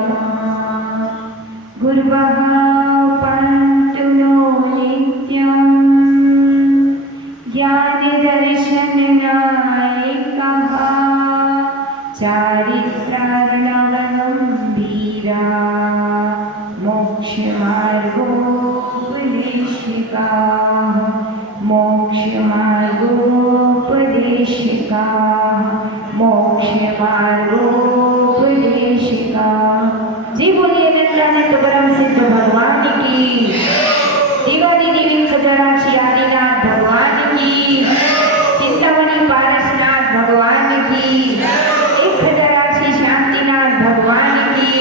नमः। गुरुवः पन्तु नो नित्यं ज्ञानदर्शननायकः चारित्रार्णवगम्भीरा मोक्षमार्गोपदेशिकाः मोक्षमार्गोपदेशिकाः मोक्षमार्गोपदेशिकाः। जी बोलिए नित्यानंद परम सिद्ध भगवान की, दिवाली विंशतराक्षी आदिनाथ भगवान की, चिंतामणि पारसनाथ भगवान की, 1000 शांतिनाथ भगवान की,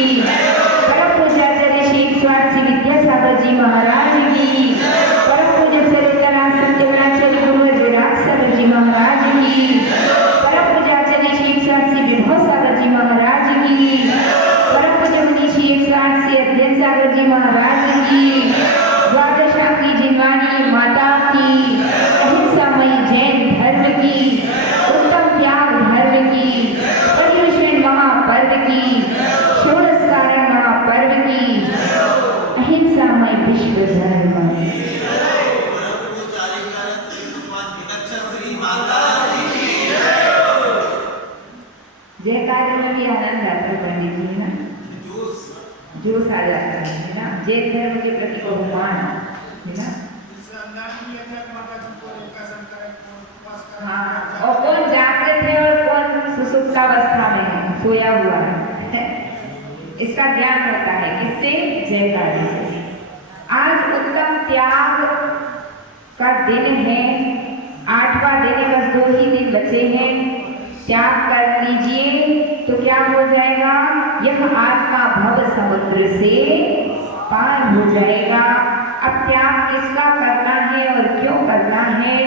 परम पूज्याचार्य श्री स्वामी विद्यासागर जी महाराज की, परम पूज्य सरितानाथ सत्यनाचार्य गुरु विराट सागर जी महाराज की, परम पूज्याचार्य श्री स्वामी विभव सागर जी महाराज की, परम पूज्य मुनि श्री स्वामी अध्ययन सागर जी महाराज की, द्वादशांगी जिनवाणी माता की, अहिंसामयी जैन धर्म की, उत्तम त्याग धर्म की, पर्युषण महापर्व की, षोडशकारण महापर्व की, अहिंसामय विश्व धर्म। जयकारे में भी आनंद आता है पंडित जी ना, जोश आ जाता है ना, जैन धर्म के प्रति बहुमान है ना। हाँ, और कौन जागृत है और कौन सुसुप्तावस्था में है, सोया हुआ है, इसका ज्ञान होता है किससे? जयकारे से। आज उत्तम त्याग का दिन है, 8वां दिन है, बस 2 ही दिन बचे हैं। त्याग कर लीजिए तो क्या हो जाएगा? यह आत्मा भव समुद्र से पार हो जाएगा। अब त्याग किसका करना है और क्यों करना है?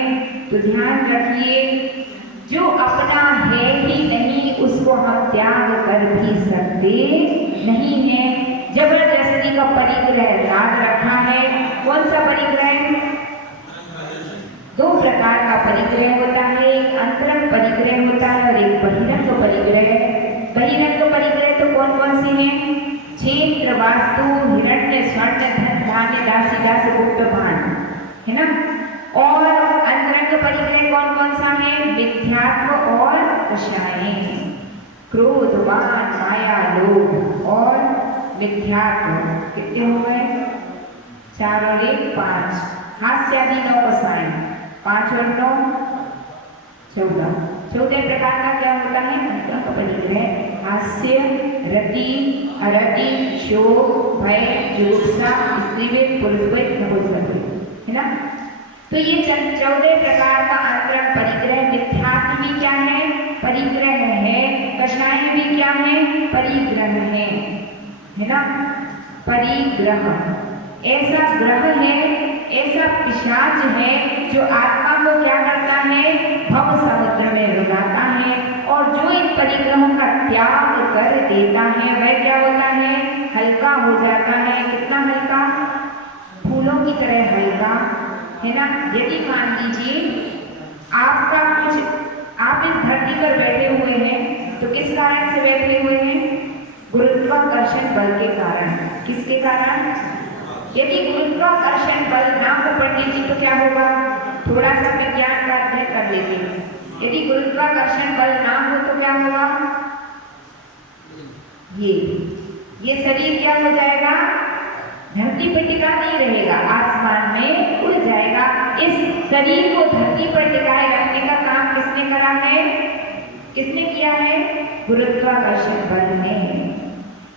तो ध्यान रखिए, जो अपना है ही नहीं उसको हम त्याग कर भी सकते नहीं है। जबरदस्ती का परिग्रह लाद रखा है। कौन सा परिग्रह? 2 प्रकार का परिग्रह होता है, एक अंतरंग परिग्रह होता है और एक बहिरंग परिग्रह। बहिरंग परिग्रह तो कौन कौन से हैं? क्षेत्र, वास्तु, हिरण्य, स्वर्ण, धन, धान्य, दासी, दास, गुप्त, भान, है ना। और अंतरंग परिग्रह कौन कौन सा है? मिथ्यात्व और कषाय, क्रोध, मान, माया, लोभ और मिथ्यात्व। कितने हो गए? 4 और 1 5। हास्यादि 9 कषाय, 5 और 9 14। 14 प्रकार का क्या होता है? अंतरंग परिग्रह। हास्य, रति, अरति, शोक, भय, जुगुप्सा, स्त्रीवेद, पुरुषवेद, नपुंसकवेद, है ना। तो ये 14 प्रकार का अंतरंग परिग्रह। मिथ्यात्व भी क्या है? परिग्रह है। कषाय भी क्या है? परिग्रह है ना। परिग्रह ऐसा ग्रह है, ऐसा पिशाच है जो आत्मा को क्या करता है? भव समुद्र में डुबाता है। और जो इन परिग्रहों का त्याग कर देता है वह क्या होता है? हल्का हो जाता है। कितना हल्का? फूलों की तरह हल्का, है ना। यदि मान लीजिए आपका कुछ, आप इस धरती पर बैठे हुए हैं तो किस कारण से बैठे हुए हैं? गुरुत्वाकर्षण बल के कारण। किसके कारण? यदि गुरुत्वाकर्षण बल ना हो पंडित जी तो क्या होगा? थोड़ा सा विज्ञान का अध्ययन कर लेते हैं। यदि गुरुत्वाकर्षण बल ना हो तो क्या होगा? ये शरीर क्या हो जाएगा? धरती पर टिका नहीं रहेगा, आसमान में उड़ जाएगा। इस शरीर को धरती पर टिकाए रखने का काम किसने करा है? किसने किया है? गुरुत्वाकर्षण बल ने।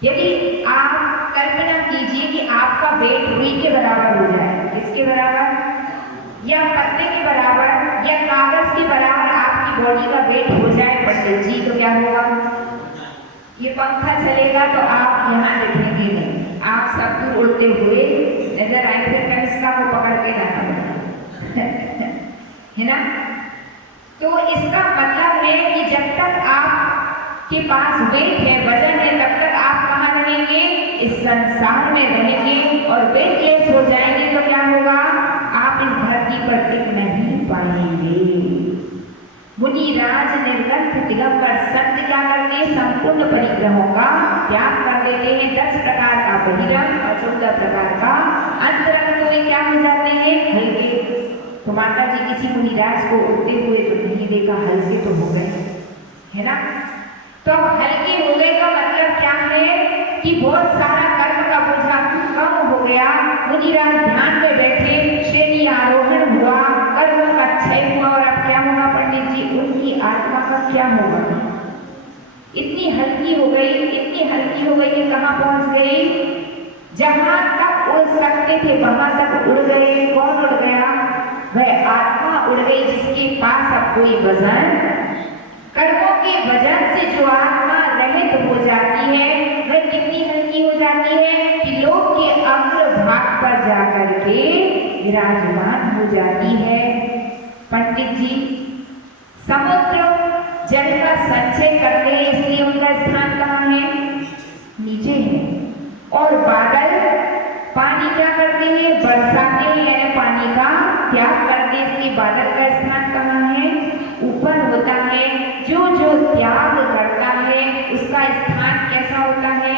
यदि आप कल्पना कीजिए कि आपका वेट रुई के बराबर हो जाए, किसके बराबर? या पत्ते के बराबर या कागज के बराबर आपकी बॉडी का वेट हो जाए पंडित जी, तो क्या होगा? ये पंखा चलेगा तो आप यहाँ दिखेंगे नहीं, आप सब दूर उड़ते हुए नजर आए। फिर कनिष्का को पकड़ के लाना है ना। तो इसका मतलब है कि जब तक आपके पास वेट है, वजन है, तब तक आप कहाँ रहेंगे? इस संसार में रहेंगे। और वेटलेस हो जाएंगे तो क्या होगा? आप इस धरती पर टिक नहीं पाएंगे। मुनिराज निर्ग्रंथ दिगंबर संत क्या करते हैं? संपूर्ण परिग्रहों का त्याग कर देते हैं। बहिरंग और 14 प्रकार का अंतरंग। तो वे क्या हो जाते हैं? हल्के। तो माता जी किसी मुनिराज को उड़ते हुए तो नहीं देखा, हल्के तो हो गए, है ना। तो हल्के हो गए का मतलब क्या है कि बहुत सारा कर्म का बोझा कम हो गया। मुनिराज ध्यान में बैठे, श्रेणी आरोहण हुआ, कर्म का क्षय हुआ। और अब क्या होगा पंडित जी? उनकी आत्मा का क्या होगा? इतनी हल्की हो गई, इतनी हल्की हो गई कि कहाँ पहुंच गई? जहां तक उड़ सकते थे वहां तक उड़ गए। कौन उड़ गया? वह आत्मा उड़ गई जिसके पास अब कोई वजन, कर्मों के वजन से जो आत्मा रहित हो जाती है वह कितनी हल्की हो जाती है कि लोक के अग्र भाग पर जाकर के विराजमान हो जाती है। पंडित जी समुद्र जल का संचय करते हैं, इसलिए उनका स्थान कहाँ है? नीचे है। और बादल पानी क्या करते हैं? बरसाते हैं, पानी का त्याग करते हैं, इसलिए बादल का स्थान कहाँ है? ऊपर होता है। जो जो त्याग करता है उसका स्थान कैसा होता है?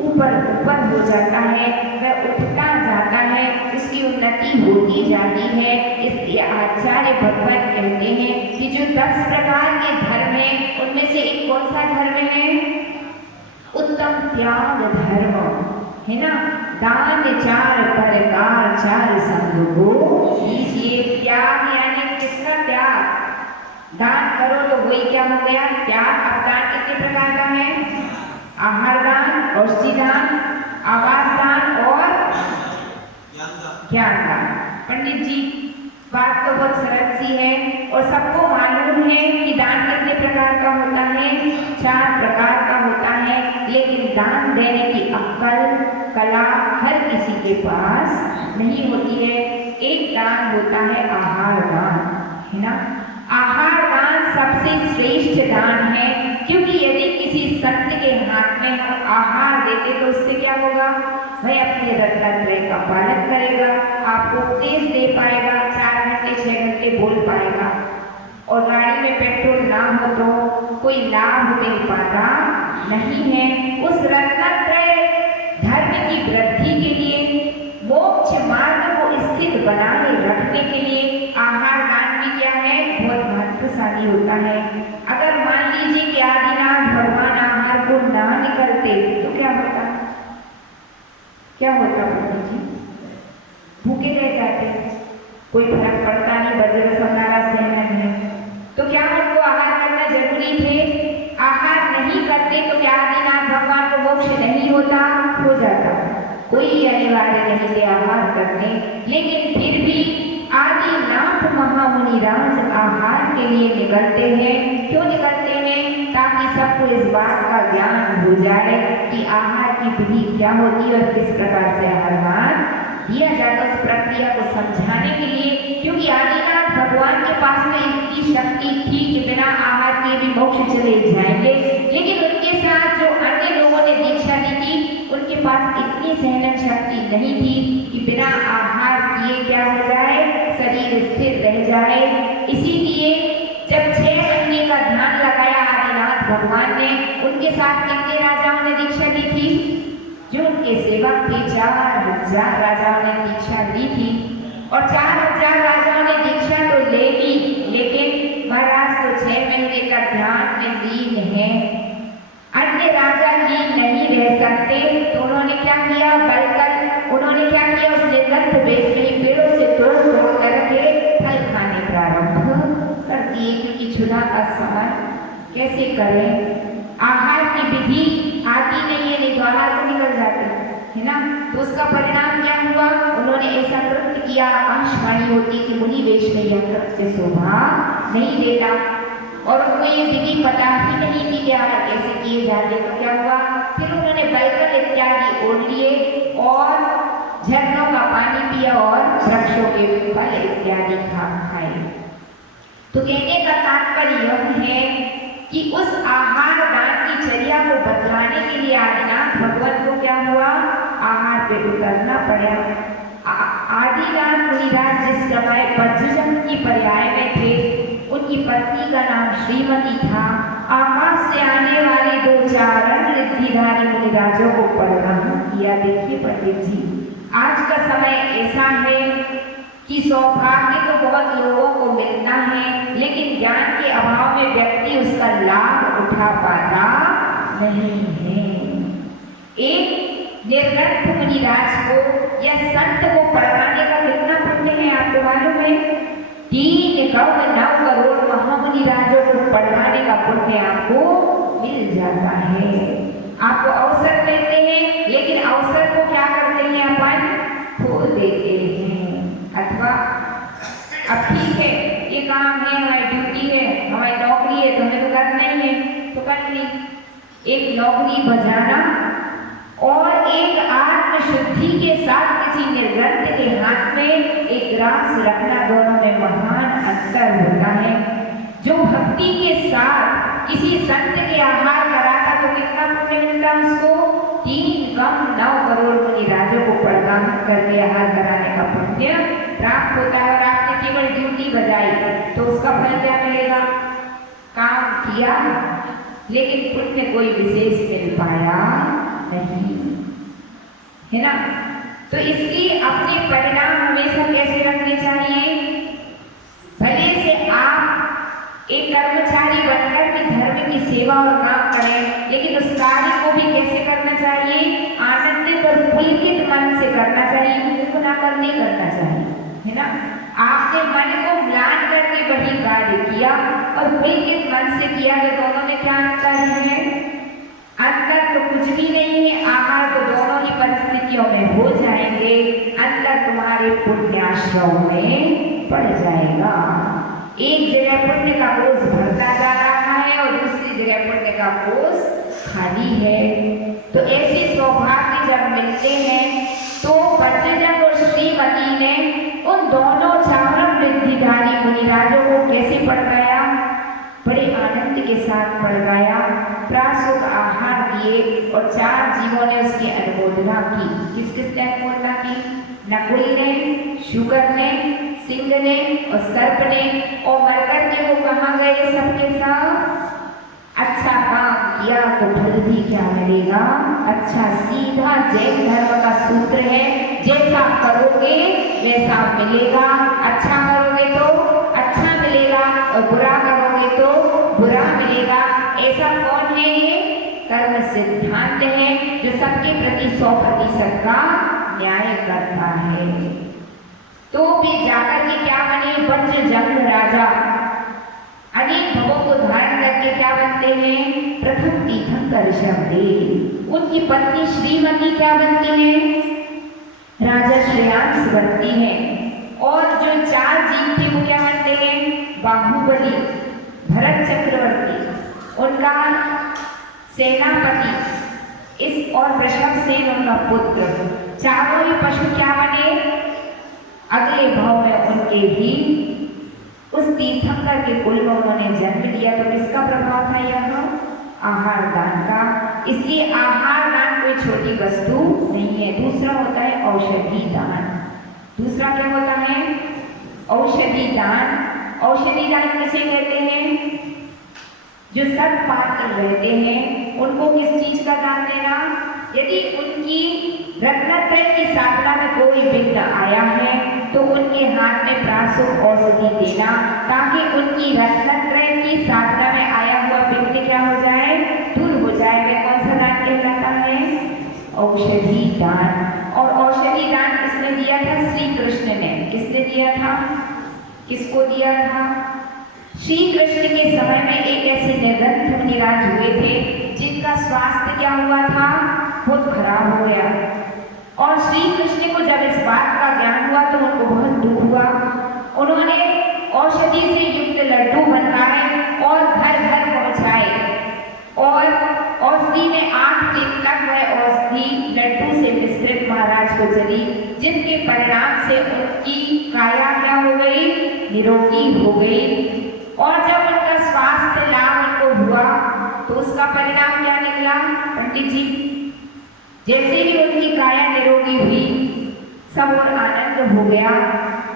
ऊपर ऊपर हो जाता है, वह उठता जाता है, उसकी उन्नति होती जाती है। इसलिए आचार्य भगवान कहते हैं कि जो 10 प्रकार के धर्म हैं उनमें से एक कौन सा धर्म है? उत्तम त्याग धर्म, है ना। दान 4 प्रकार 4 संग को कीजिए। त्याग यानी किसका त्याग? दान करो तो वही क्या हो गया? त्याग। अब दान कितने प्रकार का है? आहार दान, औषधि दान, आवास दान और ज्ञान दान। पंडित जी बात तो बहुत सरल सी है और सबको मालूम है कि दान कितने प्रकार का होता है? 4 प्रकार का होता है। लेकिन दान देने की अक्ल, कला हर किसी के पास नहीं होती है। एक दान होता है आहार दान, है ना। आहार दान सबसे श्रेष्ठ दान है, क्योंकि यदि किसी संत के हाथ में हम आहार देते तो उससे क्या होगा? वह अपने रत्नत्रय का पालन करेगा, आपको उपदेश दे पाएगा, 4 घंटे 6 घंटे बोल पाएगा। और गाड़ी में पेट्रोल ना हो तो कोई लाभ मिल पाता नहीं है। उस रत्नत्रय धर्म की वृद्धि के लिए, मोक्ष मार्ग को स्थित बनाए रखने के लिए आहार दान भी क्या है? बहुत महत्वशाली होता है। अगर मान लीजिए कि आदिनाथ भगवान आहार को ना निकलते तो क्या होता? क्या होता पंडित जी? भूखे रह जाते, कोई फर्क पड़ता नहीं, वज्र समारा सहन है। तो क्या उनको आहार करना जरूरी थे? आहार नहीं करते तो क्या आदिनाथ भगवान को मोक्ष नहीं होता? हो जाता। कोई अनिवार्य नहीं थे आहार करने, लेकिन फिर भी आदिनाथ महामुनिराज आहार के लिए निकलते हैं। क्यों निकलते हैं? ताकि सबको इस बात का ज्ञान हो जाए कि आहार की विधि क्या होती है और किस प्रकार से आहार दिया जाता, उस प्रक्रिया को समझाने के लिए। क्योंकि आदिनाथ भगवान के पास में इतनी शक्ति थी कि बिना आहार के भी मोक्ष चले जाएंगे, लेकिन उनके साथ जो अन्य लोगों ने दीक्षा ली थी उनके पास इतनी सहन शक्ति नहीं थी कि बिना आहार किए क्या हो जाए? शरीर स्थिर रह जाए। इसीलिए जब 6 महीने का ध्यान लगाया आदिनाथ भगवान ने, उनके साथ कितने राजाओं ने दीक्षा ली थी? जो उनके सेवक थे 4000 राजाओं ने दीक्षा ली थी। और 4000 राजाओं ने दीक्षा तो ले ली, लेकिन महाराज तो 6 महीने का ध्यान में लीन है। अन्य राजा लीन नहीं रह सकते, तो उन्होंने क्या किया? बलकर उन्होंने क्या किया? उस निर्गंध वेश में पेड़ों से तोड़ तोड़ करके फल खाने प्रारंभ कर दिए, क्योंकि चुनाव का समय कैसे करें? आहार की विधि आती नहीं है, नहीं तो आहार को निकल जाते, है ना। तो उसका परिणाम क्या हुआ? उन्होंने ऐसा नृत्य किया, आकाशवाणी होती कि मुनि वेश में यह नृत्य शोभा नहीं देता। और उनको ये विधि पता ही नहीं थी कि आहार कैसे किए जाते। तो क्या हुआ? फिर उन्होंने बलकर इत्यादि ओढ़ लिए और झरनों का पानी पिया और वृक्षों के फल इत्यादि खाए। तो कहने का तात्पर्य यह है कि उस आहार दान की चर्या को बदलाने के लिए आदिनाथ भगवान को क्या हुआ? आहार पे उतरना पड़ा। आदिनाथ मुनिराज जिस समय बज्रजन की पर्याय में थे, उनकी पत्नी का नाम श्रीमती था। आकाश से आने वाले दो चारण रिद्धिधारी मुनिराजों को प्रणाम किया। देखिए पंडित जी, आज का समय ऐसा है कि सौभाग्य तो बहुत लोगों को मिलता है, लेकिन ज्ञान के अभाव में व्यक्ति उसका लाभ उठा पाता नहीं है। एक निर्ग्रंथ मुनिराज को या संत को पढ़ाने का कितना पुण्य है आपको मालूम है? 3.9 करोड़ महामुनिराजों को पढ़ाने का पुण्य आपको मिल जाता है। आपको अवसर देते हैं, लेकिन अवसर को क्या करते हैं अपन? खो देते हैं। अथवा अब ठीक है, ये काम है, हमारी ड्यूटी है, हमारी नौकरी है, तो हमें तो करना ही है, तो कर ली। एक नौकरी बजाना और एक आत्मशुद्धि के साथ किसी निर्ग्रंथ के हाथ में एक ग्रास रखना, दोनों में महान अंतर होता है। जो भक्ति के साथ किसी संत के आहार कराता तो कितना पुण्य मिलता उसको? 3.9 करोड़ मुनिराजों को प्रदान करके आहार कराने का पुण्य प्राप्त होता है। और आपने केवल ड्यूटी बजाई तो उसका फल क्या मिलेगा? काम किया, लेकिन पुण्य कोई विशेष मिल पाया नहीं, है ना? तो इसलिए अपने परिणाम हमेशा कैसे रखने चाहिए? भले से आप एक कर्मचारी बनकर के धर्म की सेवा और काम करें, लेकिन उस कार्य को भी कैसे करना चाहिए? आनंदित और पुलकित मन से करना चाहिए, मुंह बनाकर नहीं करना चाहिए, है ना? आपने मन को म्लान करके वही कार्य किया और पुलकित मन से किया, तो दोनों में क्या अंतर है? अंतर तो कुछ भी नहीं है। आहार तो दोनों ही परिस्थितियों में हो जाएंगे, अंतर तुम्हारे पुण्याश्रम में पड़ जाएगा। एक जगह पुण्य का कोष भरता जा रहा है और दूसरी जगह पुण्य का कोष खाली है। तो ऐसे सौभाग्य जब मिलते हैं तो पद्मजन और श्रीमती ने उन दोनों चारण रिद्धिधारी मुनिराजों को कैसे पढ़ाया? बड़े आनंद के साथ पढ़ाया, प्रासुक आहार दिए और 4 जीवों ने उसकी अनुमोदना की। किस किसने अनुमोदना की? नकुल ने, शुगर ने, सिंह ने और सर्प ने। और मरकर के वो कहाँ गए सबके साथ? अच्छा काम किया तो फल भी क्या मिलेगा? अच्छा। सीधा जैन धर्म का सूत्र है, जैसा करोगे वैसा मिलेगा। अच्छा करोगे तो अच्छा मिलेगा और बुरा करोगे तो बुरा मिलेगा। ऐसा कौन है? ये कर्म सिद्धांत है जो सबके प्रति 100% का न्याय करता है। तो भी जाकर के क्या बने? वज्रजंग राजा। अनेक भवों को धारण करके क्या बनते हैं? प्रथम तीर्थंकर ऋषभदेव। उनकी पत्नी श्रीमती क्या बनती है? राजा श्रेयांस बनती है। और जो 4 जीव थे वो क्या बनते हैं? बाहुबली, भरत चक्रवर्ती, उनका सेनापति, इस और वृषभसेन उनका पुत्र। चारों ही पशु क्या बने? अगले भाव में उनके भी उस तीर्थंकर के कुल में उन्होंने जन्म लिया। तो किसका प्रभाव था यहाँ? आहार दान का। इसलिए आहार दान कोई छोटी वस्तु नहीं है। दूसरा होता है औषधि दान। दूसरा क्या होता है? औषधि दान। औषधि दान किसे कहते हैं? जो सत्पात्र रहते हैं उनको किस चीज का दान देना? यदि उनकी रत्नत्रय की साधना में कोई विघ्न आया है तो उनके हाथ में प्रासुक औषधि देना, ताकि उनकी रत्नत्रय की साधना में आया हुआ विघ्न क्या हो जाए? दूर हो जाए। वह कौन सा दान कहलाता है? औषधि दान। और औषधि दान किसने दिया था? श्री कृष्ण ने। किसने दिया था? किसको दिया था? श्री कृष्ण के समय में एक ऐसे निर्ग्रंथ मुनिराज हुए थे जिनका स्वास्थ्य क्या हुआ था? बहुत खराब हो गया। और श्री कृष्ण को जब इस बात का ज्ञान हुआ तो उनको बहुत दुख हुआ। उन्होंने औषधि से युक्त लड्डू बनवाए और घर घर पहुंचाए। और औषधि में 8 दिन तक वह औषधि लड्डू से मिश्रित महाराज को चली, जिसके परिणाम से उनकी काया क्या हो गई? निरोगी हो गई। और जब उनका स्वास्थ्य लाभ उनको हुआ तो उसका परिणाम क्या निकला पंडित जी? जैसे ही उनकी काया निरोगी हुई, सब और आनंद हो गया।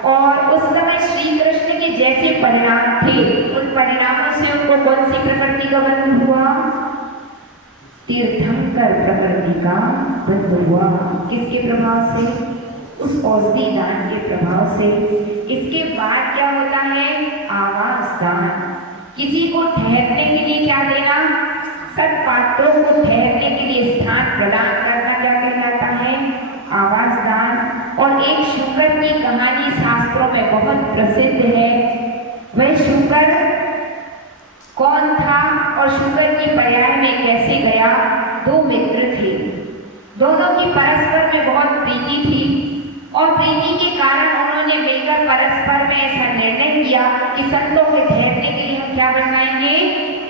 और उस समय श्री कृष्ण के जैसे परिणाम थे, उन परिणामों से उनको कौन सी प्रकृति का बंध हुआ? तीर्थंकर प्रकृति का बंध हुआ। किसके प्रभाव से? उस औषधि दान के प्रभाव से। इसके बाद क्या होता है? आवास दान। किसी को ठहरने के लिए क्या देना? सत्पात्रों को ठहरने के लिए स्थान प्रदान करना क्या कहलाता है? आवास दान। और एक शुकर की कहानी शास्त्रों में बहुत प्रसिद्ध है। वह शुकर कौन था और शुकर की पर्याय में कैसे गया? दो मित्र थे, दोनों की परस्पर में बहुत प्रीति थी और प्रीति के कारण उन्होंने मिलकर परस्पर में ऐसा निर्णय किया कि संतों के ठहरने के लिए हम क्या बनवाएंगे?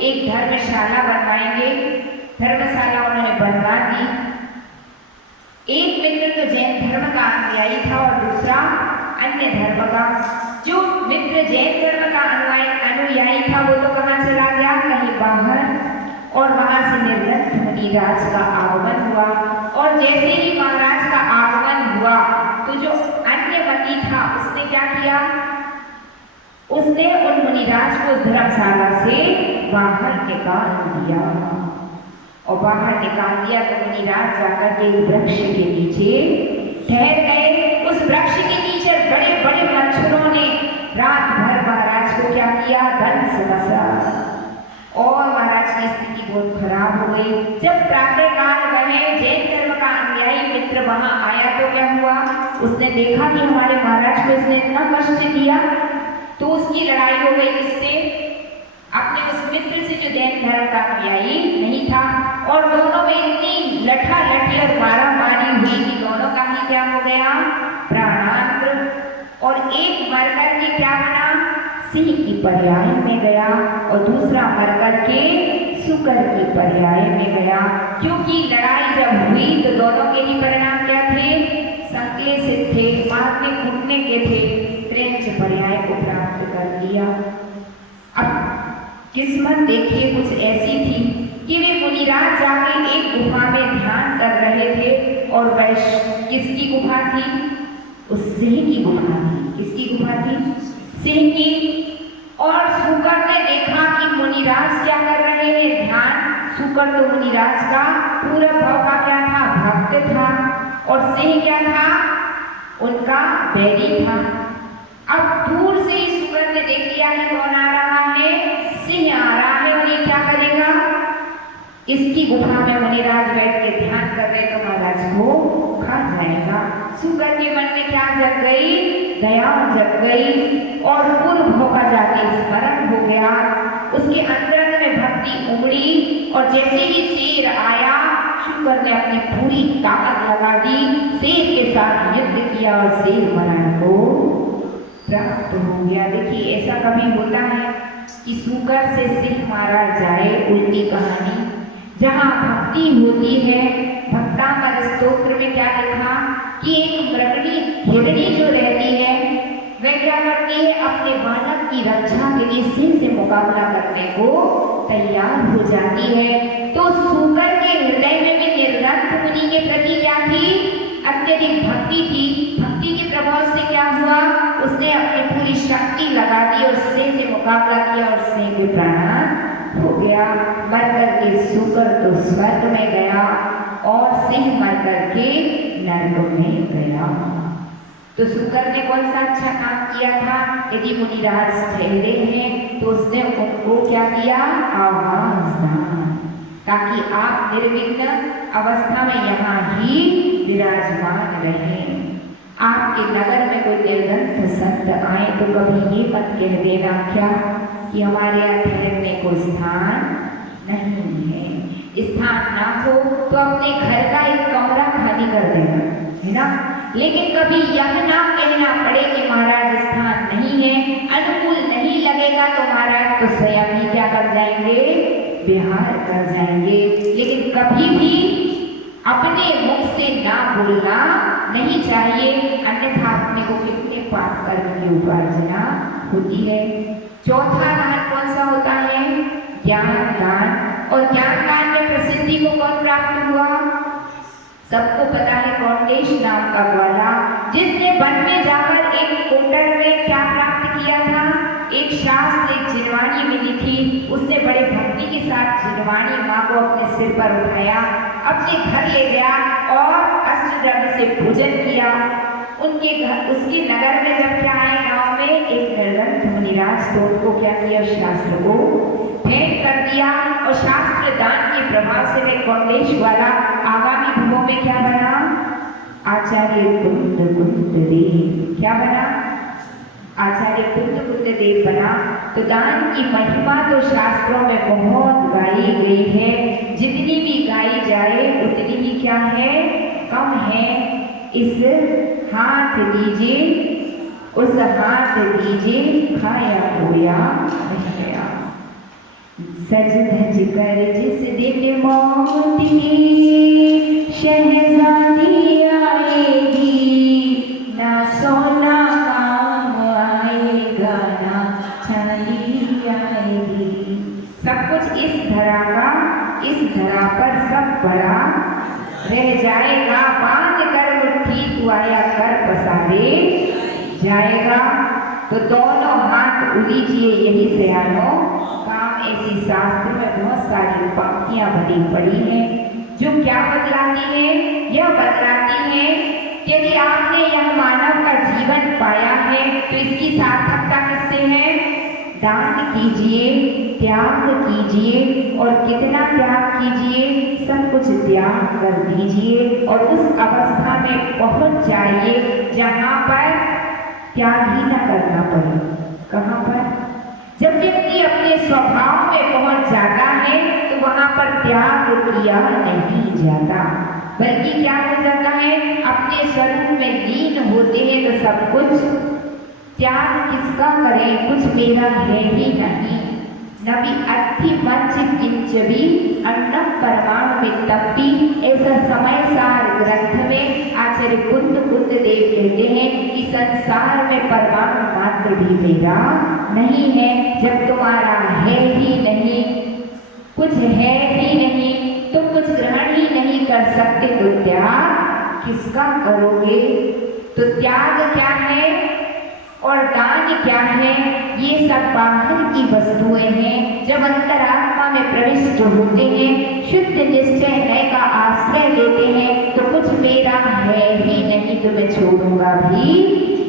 एक धर्मशाला बनवाएंगे। धर्मशाला उन्होंने बनवा दी। एक मित्र तो जैन धर्म का अनुयायी था और दूसरा अन्य धर्म का। जो मित्र जैन धर्म का अनुयायी था वो तो कहाँ चला गया? कहीं बाहर, और वहां से निर्गत मुनिराज का आगमन हुआ। और जैसे ही महाराज का आगमन हुआ तो जो अन्य मती था उसने क्या किया? उसने उन मुनिराज को धर्मशाला से बाहर निकाल दिया। और बाहर निकाल दिया तो मुनिराज जाकर के वृक्ष के नीचे ठहर गए। उस वृक्ष के नीचे बड़े बड़े मच्छरों ने रात भर महाराज को क्या किया? दंश बसा। और महाराज की स्थिति बहुत खराब हो गई। जब प्रातःकाल वह जैन धर्म का अनुयायी मित्र वहां आया तो क्या हुआ? उसने देखा कि हमारे महाराज को इसने इतना कष्ट दिया, तो उसकी लड़ाई हो गई। किससे? अपने उस मित्र से जो जैन धर्म का अनुयायी नहीं था। और दोनों में इतनी लठा लठी और मारा मारी हुई कि दोनों का ही क्या हो गया? प्राणांत। और एक मरकर के क्या बना? सिंह की पर्याय में गया और दूसरा मरकर के शुकर की पर्याय में गया। क्योंकि लड़ाई जब हुई तो दोनों के ही परिणाम क्या थे? संक्लेशित थे, मारने कूटने के थे। त्रेंच पर्याय को प्राप्त कर लिया। अब किस्मत देखिए कुछ ऐसी थी कि वे मुनिराज जाके एक गुफा में ध्यान कर रहे थे। और वह किसकी गुफा थी? उस सिंह की गुफा थी। किसकी गुफा थी? सिंह की। और शुकर ने देखा कि मुनिराज क्या कर रहे हैं? ध्यान। शुकर तो मुनिराज का पूरा भाव का क्या था? भक्त था। और सिंह क्या था? उनका बैरी था। अब दूर से ही शुकर ने देख लिया कि कौन आ रहा है? सिंह आ रहा है। और ये क्या करेगा? इसकी गुफा में मुनिराज बैठ के ध्यान कर रहे तो महाराज को खा जाएगा। शुकर के मन में क्या जग गई? दया जग गई और पूर्व भाव का जाके स्मरण हो गया। उसके अंदर में भक्ति उमड़ी और जैसे ही शेर आया शुकर ने अपनी पूरी ताकत लगा दी, शेर के साथ युद्ध किया और शेर मरण को प्राप्त हो गया। देखिए ऐसा कभी होता है कि शुकर से सिंह मारा जाए, उल्टी कहानी। जहाँ भक्ति होती है, भक्तामर स्तोत्र में क्या लिखा कि एक मृगणी हिरणी जो रहती है वह क्या करती है? अपने बालक की रक्षा के लिए सिंह से मुकाबला करने को तैयार हो जाती है। तो शुकर के हृदय में भी निर्गत मुनि के प्रति क्या थी? अत्यधिक भक्ति थी। भक्ति के प्रभाव से क्या हुआ? उसने अपनी पूरी शक्ति लगा दी और सिंह से मुकाबला किया और सिंह के प्राण हो गया। मर करके शुकर तो स्वर्ग में गया और सिंह मर करके नरक में गया। तो शुकर ने कौन सा अच्छा काम किया था? यदि मुनिराज ठहरे हैं तो उसने उनको क्या किया? आवास दान, ताकि आप निर्विघ्न अवस्था में यहाँ ही विराजमान रहें। आपके नगर में कोई निर्गंथ संत आए तो कभी ये मत कह देना क्या कि हमारे यहाँ ठहरने को स्थान नहीं है। स्थान ना हो तो अपने घर का एक कमरा खाली कर देना, है ना। लेकिन कभी यह ना कहना पड़े कि महाराज स्थान नहीं है, अनुकूल नहीं लगेगा तो महाराज तो स्वयं ही क्या कर जाएंगे? विहार कर जाएंगे। लेकिन कभी भी अपने मुख से ना बोलना नहीं चाहिए, अन्यथा अपने को कितने पाप कर्म की उपार्जना होती है। चौथा दान कौन सा होता है? ज्ञान दान। और ज्ञान दान में प्रसिद्धि को कौन प्राप्त हुआ? सबको पता है कौंडेश नाम का ग्वाला, जिसने वन में जाकर एक कोटर में क्या प्राप्त किया था, एक शास्त्र, एक जिनवानी मिली थी। उसने बड़े भक्ति के साथ जिनवानी माँ को अपने सिर पर उठाया, अपने घर ले गया और अष्टद्रव्य से पूजन किया। उनके घर, उसके नगर में जब क्या आए, गांव में एक निर्गंध मुनिराज तो उनको क्या किया, शास्त्र को भेंट कर दिया और शास्त्र दान के प्रभाव से वे कौंडेश वाला आगामी भवों में क्या बना, आचार्य कुंद देव। क्या बना, आचार्य कुंद देव बना। तो दान की महिमा तो शास्त्रों में बहुत गाई गई है, जितनी भी गाई जाए उतनी ही क्या है, कम है। इस हाथ दीजिए, उस हाथ दीजिए, खाया होया नहीं गया। सज धज कर जिस दिन मौत की शहजादी आएगी, ना सोना काम आएगा, ना चांदी आएगी। सब कुछ इस धरा का, इस धरा पर सब पड़ा रह जाएगा, बांध कर मुट्ठी दुआया कर पसारे जाएगा। तो दोनों हाथ उलीजिए यही सयानो काम। ऐसी शास्त्र में बहुत सारी पंक्तियां भरी पड़ी हैं जो क्या बतलाती हैं, यह बतलाती हैं कि यदि आपने यह मानव का जीवन पाया है तो इसकी सार्थकता किससे है, दान कीजिए, त्याग कीजिए और कितना त्याग कीजिए, सब कुछ त्याग कर दीजिए और उस अवस्था में पहुंच जाइए जहां पर त्याग ही न करना पड़े। कहां पर, जब व्यक्ति अपने स्वभाव में पहुंच जाता है तो वहां पर त्याग किया नहीं जाता, बल्कि क्या हो जाता है, अपने स्वरूप में लीन होते हैं तो सब कुछ त्याग किसका करें, कुछ मेरा है ही नहीं। नबी अर्थी मंच किंचवी अन्नम परमाणु में तपी, ऐसा समय सार ग्रंथ में आचार्य कुंद देव कहते हैं कि संसार में परमाणु मात्र भी मेरा नहीं है। जब तुम्हारा है ही नहीं, कुछ है ही नहीं, तुम कुछ ग्रहण ही नहीं कर सकते तो त्याग किसका करोगे। तो त्याग क्या है और दान क्या है, ये सब बाहर की वस्तुएं हैं। जब अंतरात्मा में प्रविष्ट होते हैं, शुद्ध निश्चय है का आश्रय लेते हैं तो कुछ मेरा है ही नहीं तो मैं छोड़ूंगा भी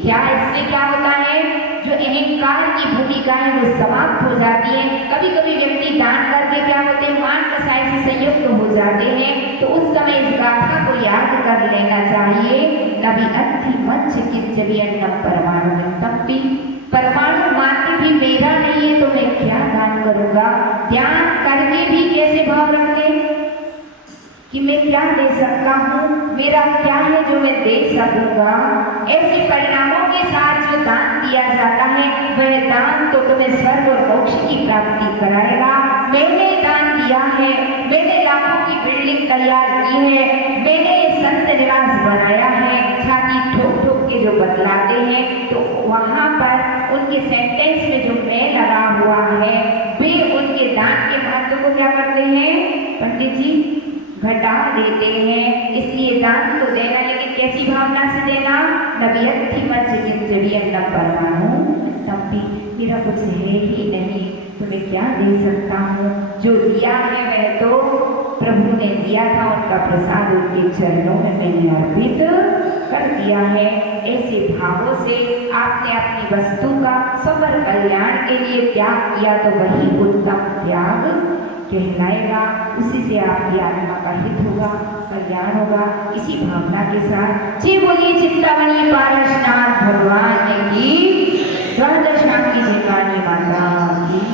क्या। इससे क्या होता है, जो अहंकार की भूमिका है वो समाप्त हो जाती है। कभी कभी व्यक्ति दान करके क्या होते हैं, मान कसाई से संयुक्त हो जाते हैं, तो उस समय इस गाथा को याद कर लेना चाहिए। नबी अर्थी मंच किंचवी अन्नम परमाणु में तपी, परमाणु मात्र भी मेरा नहीं है तो मैं क्या दान करूंगा। ध्यान करके भी कैसे भाव रखते कि मैं क्या दे सकता हूँ, मेरा क्या है जो मैं दे सकूंगा। ऐसे परिणामों के साथ जो दान दिया जाता है वह दान तो तुम्हें स्वर्ग और मोक्ष की प्राप्ति कराएगा। मैंने दान दिया है, मैंने लाखों की बिल्डिंग तैयार की है, मैंने संत निवास बनाया है, छाती ठोक ठोक के जो बतलाते हैं तो वहाँ पर उनके सेंटेंस में जो मैं लगा हुआ है वे उनके दान के महत्व को क्या करते हैं, पंडित जी घटा देते हैं। इसलिए दान तो देना, लेकिन कैसी भावना से देना, नबीयत मच जिंजबी अन्नम परमाणु तपी, मेरा कुछ है ही नहीं तो मैं क्या दे सकता हूँ। जो दिया है वह तो प्रभु ने दिया था, उनका प्रसाद उनके चरणों में मैंने अर्पित कर दिया है। ऐसे भावों से आपने अपनी वस्तु का सबर कल्याण के लिए त्याग किया तो वही उत्तम त्याग कहलाएगा। उसी से आपकी आत्मा का हित होगा, कल्याण होगा। इसी भावना के साथ जी बोलिए चिंतामणि पारसनाथ भगवान की द्वादशा की जयकाली माता की।